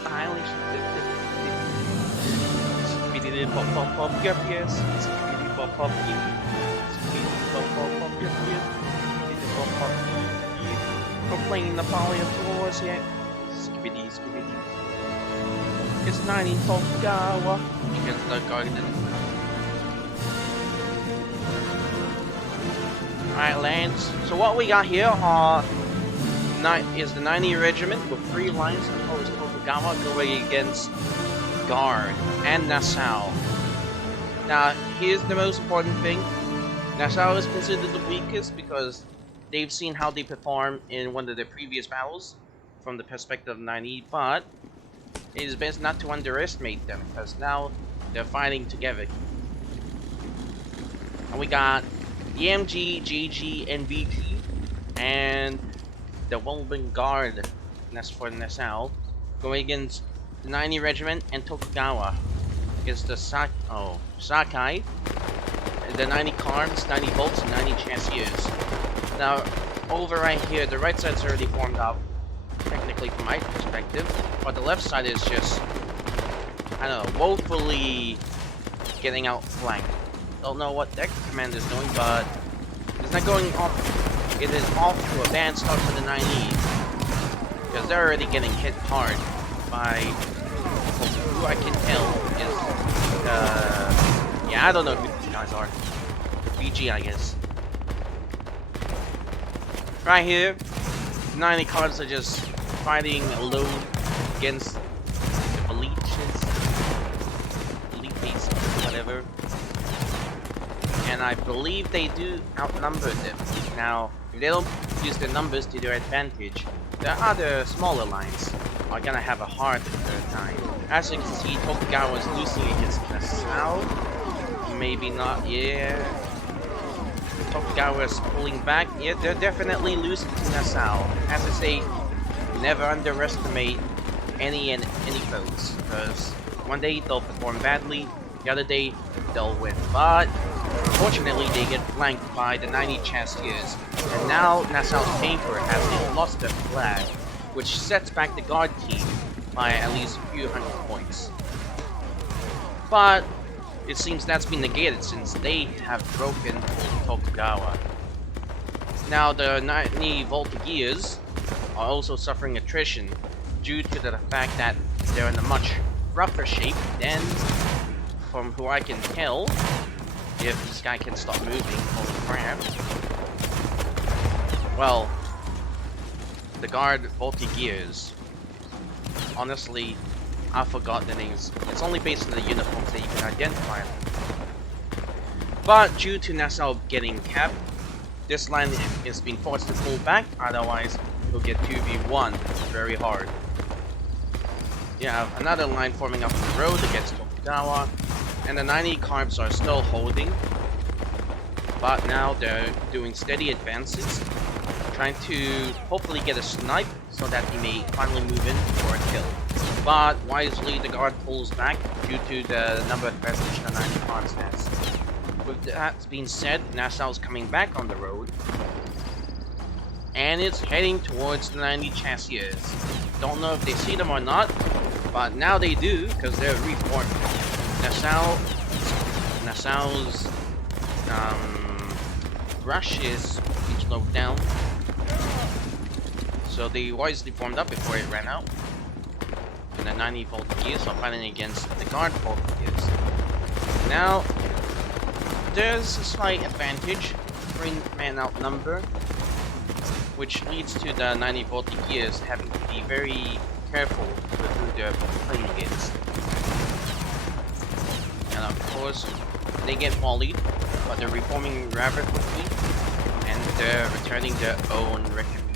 stylish. Skibidi pop pop pop, yep yes. Skibidi pop pop yep. Skibidi pop pop pop, yep yes. Skibidi pop pop yep. We're playing Napoleonic Wars yet. Skibidi skibidi. It's 90 Tokugawa against the Garde. Alright, Lance. So what we got here is the 90 Regiment with 3 lines as well as Tokugawa going against Garde and Nassau. Now, here's the most important thing. Nassau is considered the weakest because they've seen how they perform in one of the previous battles from the perspective of 90, but it is best not to underestimate them because now they're fighting together. And we got EMG, GG, and VG, and the Welben Guard, and that's for Nassau, going against the 90 Regiment and Tokugawa against the Sakai, the 90 Carbs, 90 Volts, and 90 Chasseurs. Now, over right here, the right side's already formed up, technically from my perspective, but the left side is just, I don't know, woefully getting outflanked. Don't know what deck command is doing, but it's not going off. It is off to a bad start for the 90, because they're already getting hit hard by who I can tell is yeah, I don't know who these guys are. BG, I guess. Right here, 90 cards are just fighting alone against the leeches, whatever. And I believe they do outnumber them. Now, if they don't use their numbers to their advantage, the other smaller lines are gonna have a hard time. As you can see, Tokugawa is losing against Nassau. Maybe not, yeah. Tokugawa is pulling back. Yeah, they're definitely losing to Nassau. As I say, never underestimate any foes, because one day they'll perform badly, the other day they'll win. But unfortunately, they get flanked by the 90 Chasseurs, and now Nassau's paying for it as they lost their flag, which sets back the Guard team by at least a few hundred points. But it seems that's been negated since they have broken Tokugawa. Now the 90 Voltigeurs are also suffering attrition due to the fact that they're in a much rougher shape than, from who I can tell, if this guy can stop moving, holy crap. Well, the Guard Voltigeurs, honestly, I forgot the names. It's only based on the uniforms that you can identify them. But due to Nassau getting capped, this line is being forced to pull back, otherwise you'll get 2v1 very hard. You have another line forming up on the road against Tokugawa, and the 90 Carbs are still holding, but now they're doing steady advances, trying to hopefully get a snipe so that he may finally move in for a kill. But wisely, the Guard pulls back due to the number of advantage the 90 Carbs has. With that being said, Nassau's coming back on the road, and it's heading towards the 90 Chasseurs. Don't know if they see them or not, but now they do, because they're reforming. Nassau's rush is being slowed down, so they wisely formed up before it ran out. And the 90 Voltigeurs are fighting against the Guard Voltigeurs. Now, there's a slight advantage, 3-man outnumber, which leads to the 90 Voltigeurs having to be very careful with who they're playing against. And of course, they get volleyed, but they're reforming rather quickly, and they're returning their own retribution.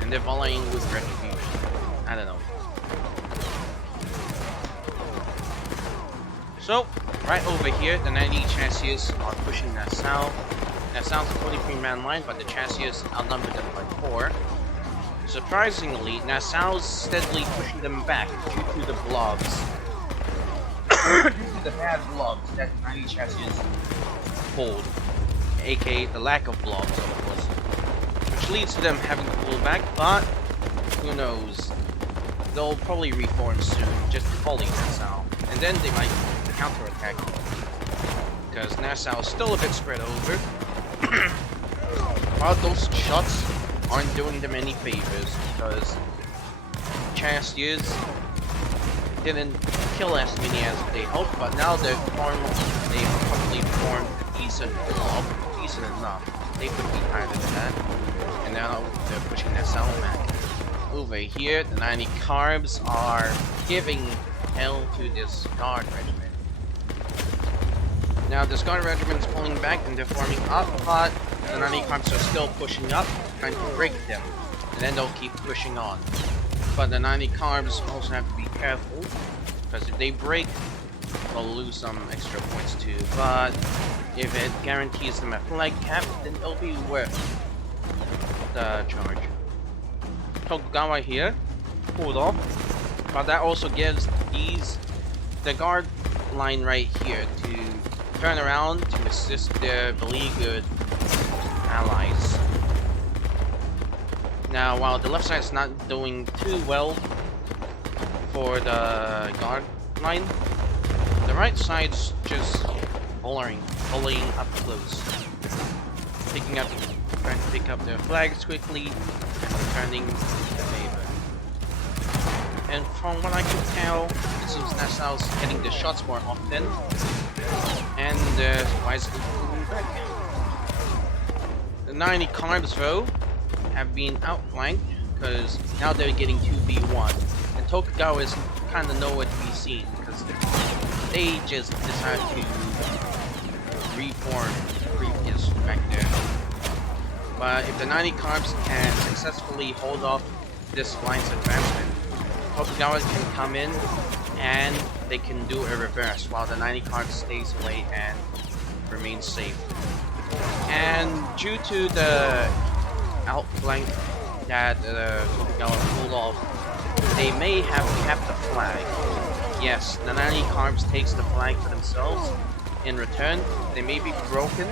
And they're volleying with retribution. I don't know. So, right over here, the 90 Chasseurs are pushing Nassau. Nassau's a 23-man line, but the Chasseurs outnumber them by 4. Surprisingly, Nassau's steadily pushing them back due to the blobs. Due to the bad blobs that 90 Chasseurs hold, aka the lack of blobs, of course. Which leads to them having to pull back, but who knows? They'll probably reform soon, just fully Nassau. And then they might counterattack. Because Nassau is still a bit spread over. While those shots aren't doing them any favors, because Chastiers didn't kill as many as they hoped, but now they've probably formed a decent blob, decent enough. They could be higher than that. And now they're pushing Nassau back. Over here, the 90 Carbs are giving hell to this Garde regiment. Now this Garde regiment is pulling back and they're forming up, but the 90 Carbs are still pushing up, trying to break them. And then they'll keep pushing on. But the 90 Carbs also have to be careful, because if they break, they'll lose some extra points too. But if it guarantees them a flag cap, then it'll be worth the charge. Tokugawa here, pulled off, but that also gives the Garde line right here to turn around to assist their beleaguered allies. Now, while the left side is not doing too well for the Garde line, the right side's just bullying up close, trying to pick up their flags quickly and returning the favor. And from what I can tell, it seems Nassau's getting the shots more often, and wisely pulling back. The 90 Carbs though have been outflanked, because now they're getting 2v1, and Tokugawa is kind of nowhere to be seen, because they just decided to reform previous back there. But if the 90 Carbs can successfully hold off this line's advancement, Tokugawa can come in and they can do a reverse while the 90 Carbs stays away and remains safe. And due to the outflank that Tokugawa pulled off, they may have kept the flag. Yes, the 90 Carbs takes the flag for themselves. In return, they may be broken,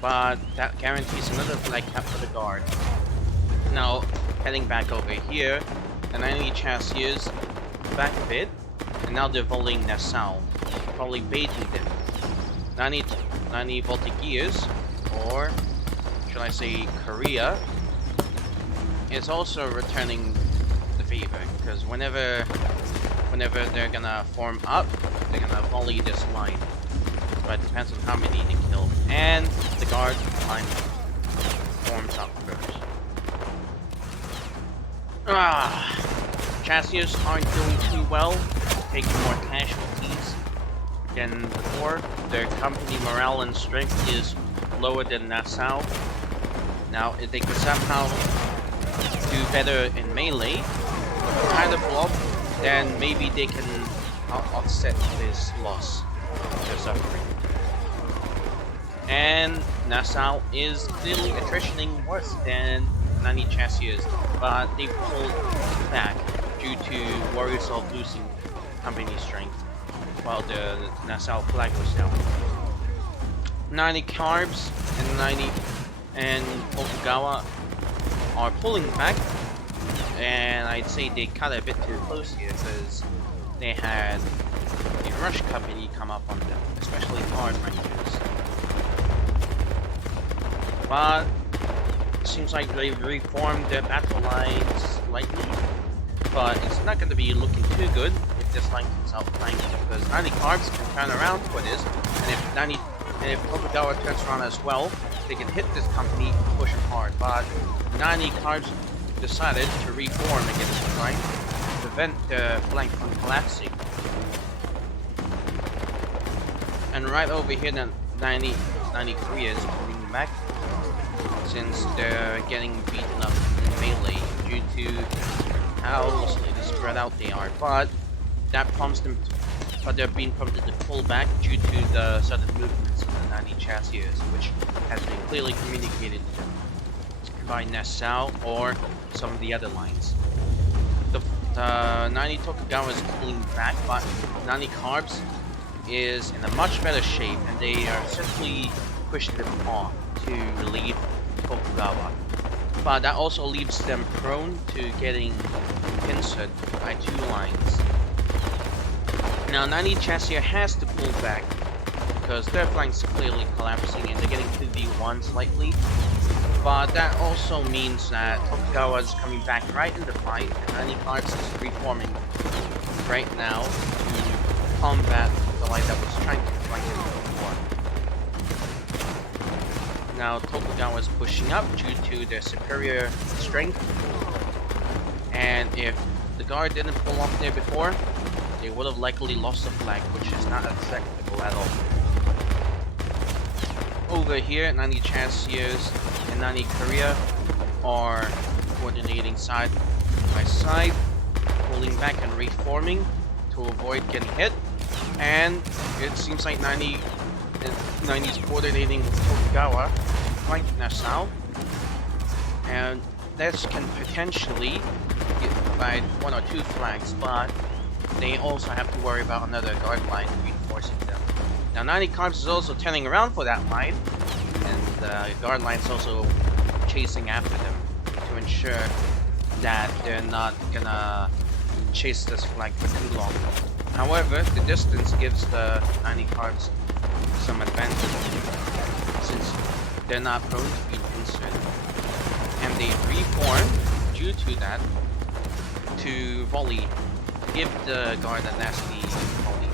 but that guarantees another flag cap for the Garde. Now, heading back over here, the 90 Chassiers back a bit, and now they're volleying Nassau, probably baiting them. 90 Voltigeurs, or should I say Korea, is also returning the favor, because whenever they're gonna form up, they're gonna volley this line. But it depends on how many they kill. And the Garde line forms up first. Chassiers aren't doing too well, taking more casualties than before. Their company morale and strength is lower than Nassau. Now, if they could somehow do better in melee, with a kind of blob, then maybe they can offset this loss they're suffering. And Nassau is clearly attritioning worse than 90 Chassiers, but they pulled back due to worries of losing company strength while the Nassau flag was down. 90 Carbs and Tokugawa are pulling back, and I'd say they cut a bit too close here because they had a rush company come up on them, especially Garde Rangers. But it seems like they've reformed their battle lines slightly, but it's not going to be looking too good if this line comes out flanking, because 90 Carbs can turn around for this, and if Tokugawa turns around as well, they can hit this company and push them hard. But 90 Carbs decided to reform against the flank to prevent the flank from collapsing. And right over here, the 90 Korea is pulling back, since they're getting beaten up in melee due to how slightly spread out they are. But they're being prompted to pull back due to the sudden movements of the 90 Chassiers, which has been clearly communicated by Nassau or some of the other lines. The 90 Tokugawa is pulling back, but 90 Carbs is in a much better shape, and they are simply pushing them off to relieve Tokugawa. but that also leaves them prone to getting pincered by 2 lines. Now 90 Chasseur has to pull back because their flank's clearly collapsing and they're getting 2v1 slightly. But that also means that Tokugawa is coming back right in the fight, and 90 Carbs is reforming right now to combat the line that was trying to flank him before. Now Tokugawa is pushing up due to their superior strength, and if the guard didn't pull off there before, they would have likely lost the flag, which is not acceptable at all. Over here, 90 Chasseurs and 90 Korea are coordinating side by side, pulling back and reforming to avoid getting hit. And it seems like 90's coordinating with Tokugawa, flank Nassau, and this can potentially provide 1 or 2 flags, but they also have to worry about another guard line reinforcing them. Now 90 Carbs is also turning around for that line, and the guard line is also chasing after them to ensure that they're not gonna chase this flag for too long. However, the distance gives the 90 Carbs some advantage since they're not prone to being pincered, and they reform due to that to volley, give the guard a nasty volley.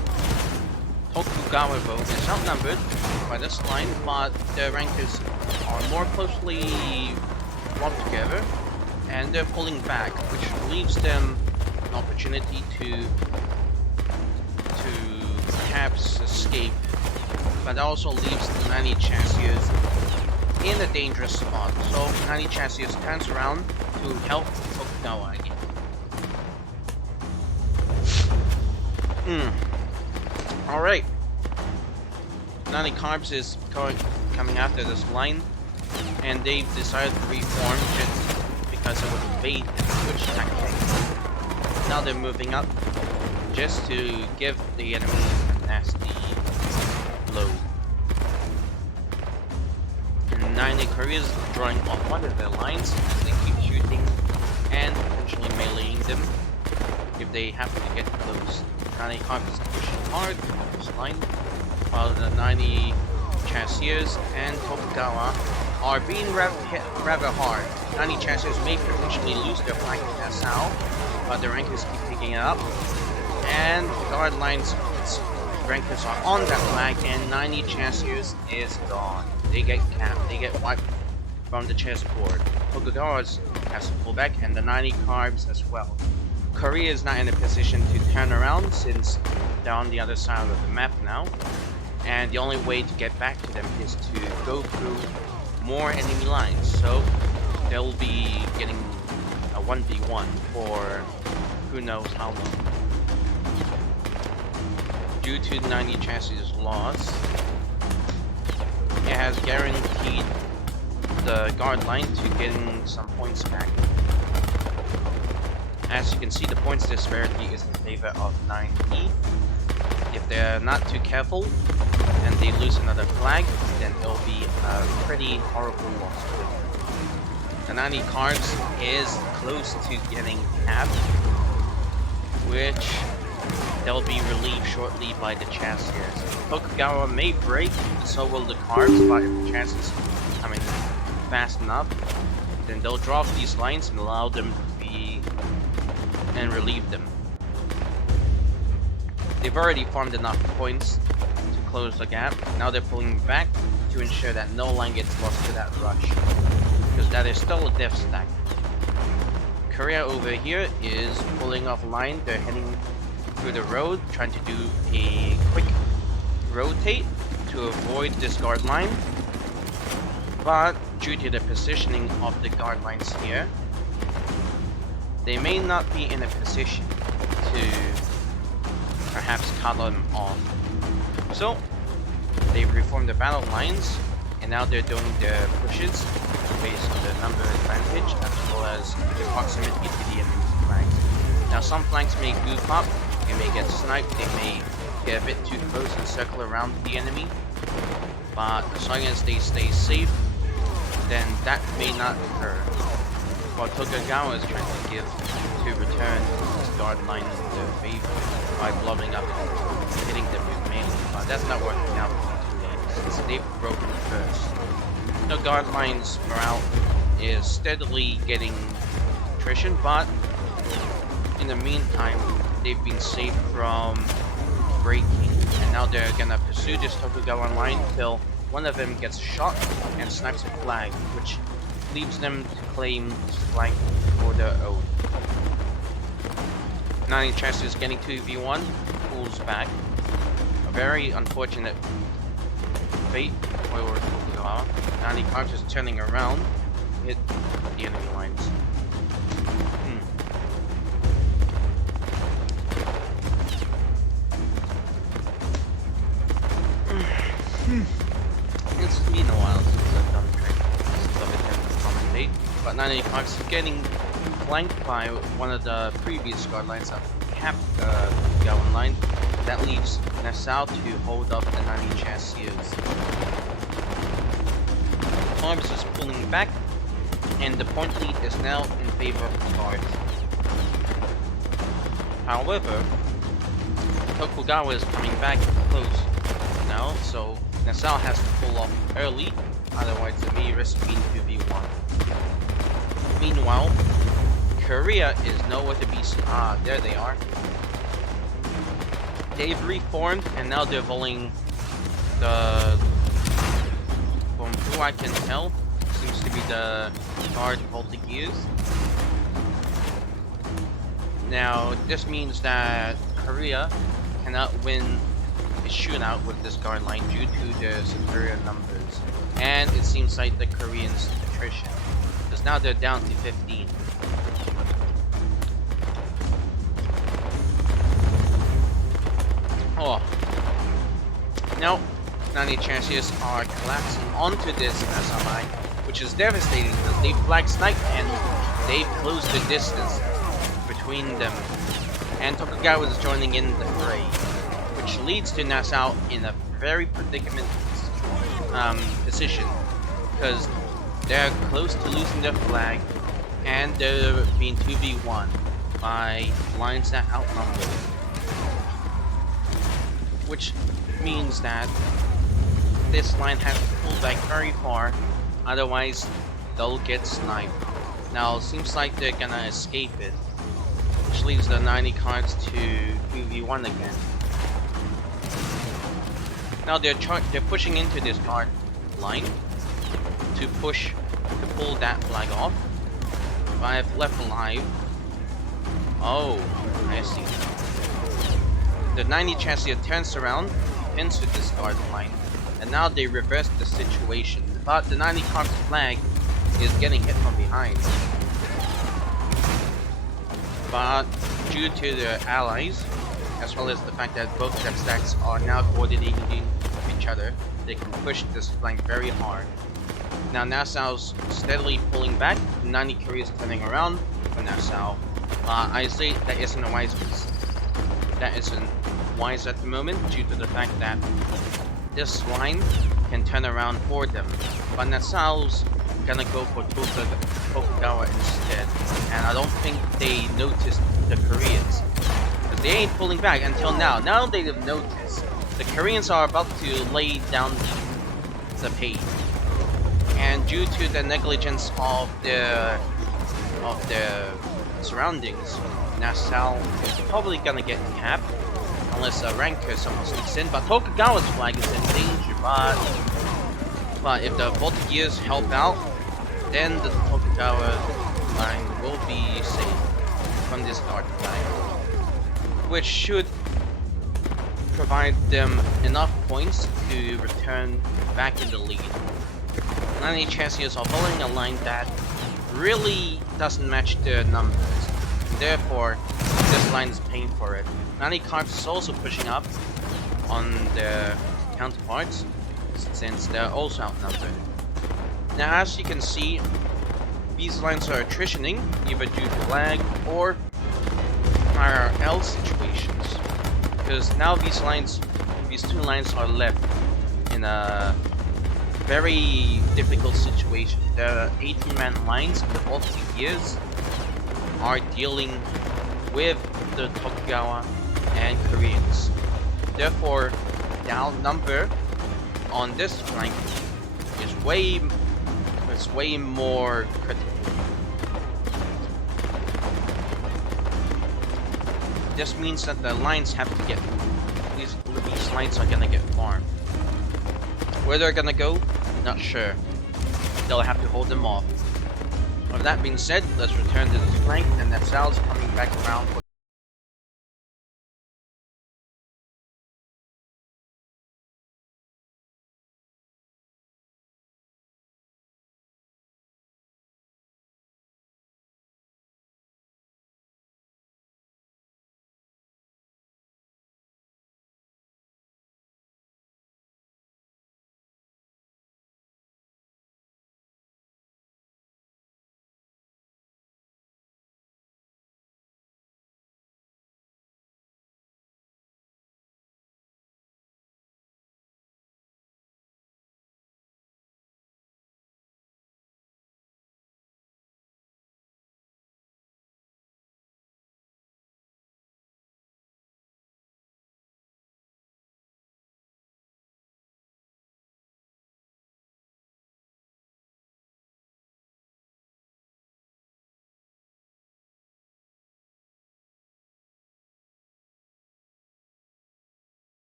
Tokugawa though is outnumbered by this line, but the rankers are more closely lumped together, and they're pulling back, which leaves them an opportunity to perhaps escape, but also leaves the 90 Chasseurs in a dangerous spot. So 90 Chasseurs turns around to help Tokugawa again. Alright. 90 Carbs is coming after this line, and they've decided to reform just because it would evade the switch tactic. Now they're moving up just to give the enemy a nasty blow. And 90 Korea is drawing off one of their lines as they keep shooting and potentially meleeing them if they happen to get close. 90 Carbs is pushing hard on this line, while the 90 Chasseurs and Tokugawa are being hit rather hard. 90 Chasseurs may potentially lose their flank in Nassau, but the rankers keep picking it up, and guard lines rankers are on that flag, and 90 Chasseurs is gone. They get capped, they get wiped from the chessboard. Tokugawa has to pull back, and the 90 Carbs as well. Korea is not in a position to turn around since they're on the other side of the map now, and the only way to get back to them is to go through more enemy lines, so they'll be getting a 1v1 for who knows how long. Due to 90 Chasseurs' loss, it has guaranteed the guard line to getting some points back. As you can see, the points disparity is in favor of 9E. If they're not too careful and they lose another flag, then it'll be a pretty horrible loss for them. The 90 Carbs is close to getting capped, which they'll be relieved shortly by the Chasseurs. Tokugawa may break, so will the Carbs, but if the Chasseurs come in fast enough, then they'll draw off these lines and allow them to be and relieve them. They've already farmed enough points to close the gap. Now they're pulling back to ensure that no line gets lost to that rush, because that is still a death stack. Korea over here is pulling off line. They're heading through the road, trying to do a quick rotate to avoid this guard line, but due to the positioning of the guard lines here, they may not be in a position to perhaps cut them off. So they've reformed the battle lines, and now they're doing their pushes based on the number advantage as well as the proximity to the enemy's flanks. Now some flanks may goof up, they may get sniped, they may get a bit too close and circle around the enemy, but as long as they stay safe, then that may not occur. what Tokugawa is trying to give to return his guard line in their favor by blowing up and hitting them with melee, but that's not working out too late since they've broken first. The guard line's morale is steadily getting attrition, but in the meantime, they've been saved from breaking, and now they're gonna pursue this Tokugawa line till one of them gets shot and snipes a flag, which leaves them to claim this flank for their own. 90 Chess is getting 2v1, pulls back. A very unfortunate fate for Tokugawa. 90 Carbs is turning around, hit the enemy lines. It's been a while since I've done training, but 90 Carbs is getting flanked by one of the previous guard lines that capped the Tokugawa line. That leaves Nassau to hold up the 90 Chassis. Carbs is pulling back, and the point lead is now in favor of the Guards. However, Tokugawa is coming back close now, so Nassau has to pull off early, otherwise it may risk being 2v1. Meanwhile, Korea is nowhere to be seen. Ah, there they are. They've reformed, and now they're volleying the... From who I can tell, seems to be the Guard Voltigears. Now, this means that Korea cannot win a shootout with this guard line due to their superior numbers. And it seems like the Koreans' attrition, because now they're down to 15. Oh. Now, 90 Chassis are collapsing onto this SMI, which is devastating because they flag sniped and they've closed the distance between them. And Tokugawa is joining in the fray, which leads to Nassau in a very predicament position, because they're close to losing their flag and they're being 2v1 by lines that outnumber, which means that this line has to pull back very far, otherwise they'll get sniped. Now it seems like they're gonna escape it, which leaves the 90 cards to 2v1 again. Now they're pushing into this guard line to pull that flag off. 5 left alive. Oh, I see. The 90 Chassis turns around, pins with this guard line, and now they reverse the situation. But the 90 Carbs flag is getting hit from behind. But due to their allies, as well as the fact that both step stacks are now coordinating with each other, they can push this flank very hard. Now Nassau's steadily pulling back, 90 Korea is turning around for Nassau. I say that isn't a wise piece. That isn't wise at the moment due to the fact that this line can turn around for them. But Nassau's gonna go for Tokugawa instead, and I don't think they noticed the Koreans, because they ain't pulling back until now. Now they've noticed. The Koreans are about to lay down the pace, and due to the negligence of their surroundings, Nassau is probably gonna get capped unless a ranker someone sneaks in. But Tokugawa's flag is in danger. But if the Voltigears help out, then the Tokugawa line will be safe from this guard flag, which should provide them enough points to return back in the lead. 90 Chassis are following a line that really doesn't match their numbers. Therefore, this line is paying for it. 90 Carbs is also pushing up on their counterparts, since they're also outnumbered. Now, as you can see, these lines are attritioning, either due to lag or IRL situations, because now these two lines are left in a very difficult situation. The 18-man lines in the Baltic years are dealing with the Tokugawa and Koreans. Therefore, the outnumber on this flank is way more critical. This means that the lines have to get these lines are gonna get farmed. Where they're gonna go, not sure. They'll have to hold them off. With that being said, let's return to this flank, and Nassau's coming back around.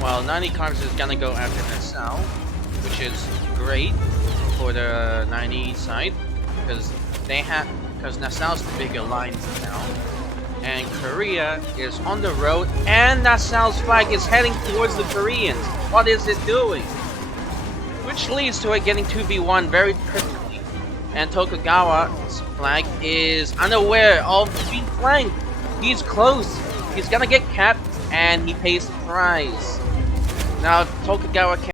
Well, 90 Carbs is gonna go after Nassau, which is great for the 90 side, because Nassau's the bigger line now, and Korea is on the road, and Nassau's flag is heading towards the Koreans. What is it doing? Which leads to it getting 2v1 very quickly, and Tokugawa's flag is unaware of being flanked. He's close. He's gonna get capped, and he pays the price. Now Tokugawa can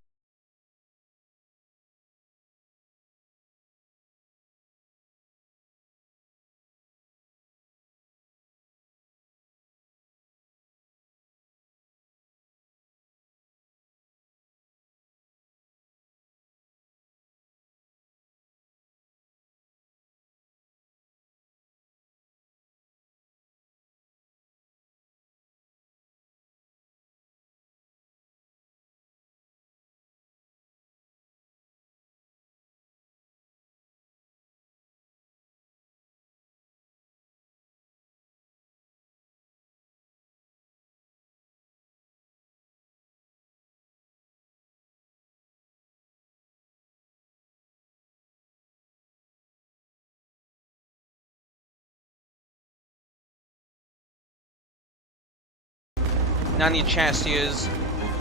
Nani Chastiers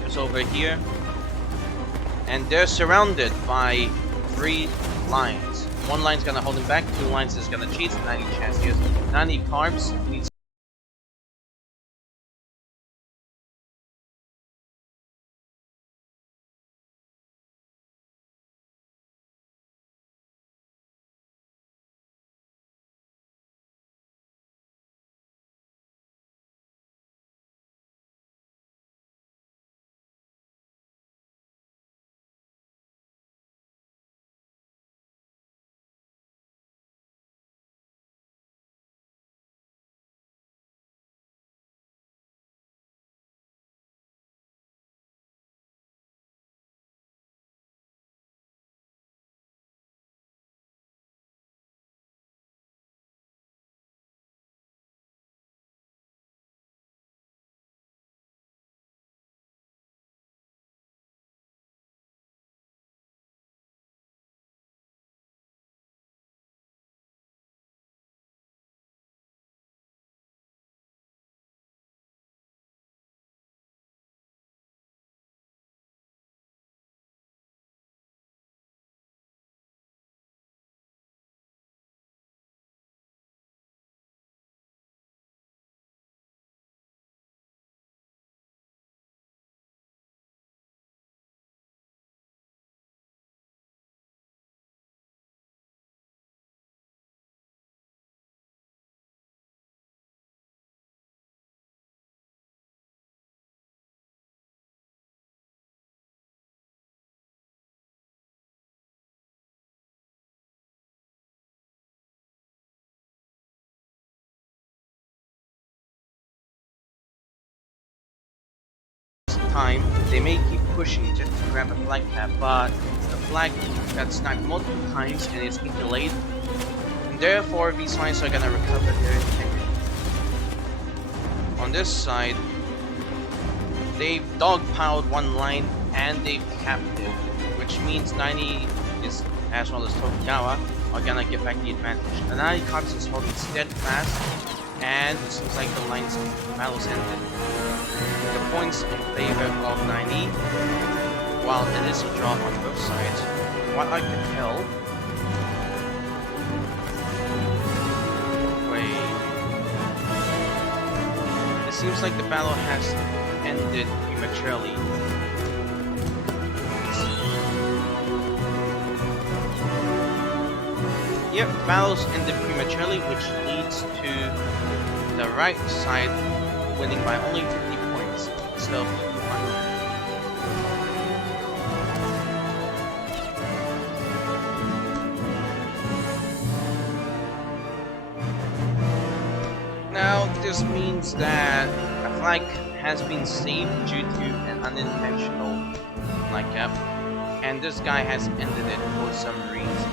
is over here, and they're surrounded by 3 lines. One line's gonna hold him back, 2 lines is gonna chase Nani Chastiers. Nani Carbs needs time, they may keep pushing just to grab a flag cap, but the flag got sniped multiple times and it's been delayed, and therefore these lines are gonna recover their integrity. On this side, they've dogpiled one line and they've capped it, which means 90 is, as well as Tokugawa, are gonna get back the advantage. The 90 Carbs is holding steadfast, and it seems like the line's battle's ended. The points in favor of 90, while it is a draw on both sides. What I can tell. Wait. It seems like the battle has ended prematurely. Yep, battles ended prematurely, which leads to the right side winning by only 50 points instead of 100. Now, this means that a flag has been saved due to an unintentional flag cap, and this guy has ended it for some reason.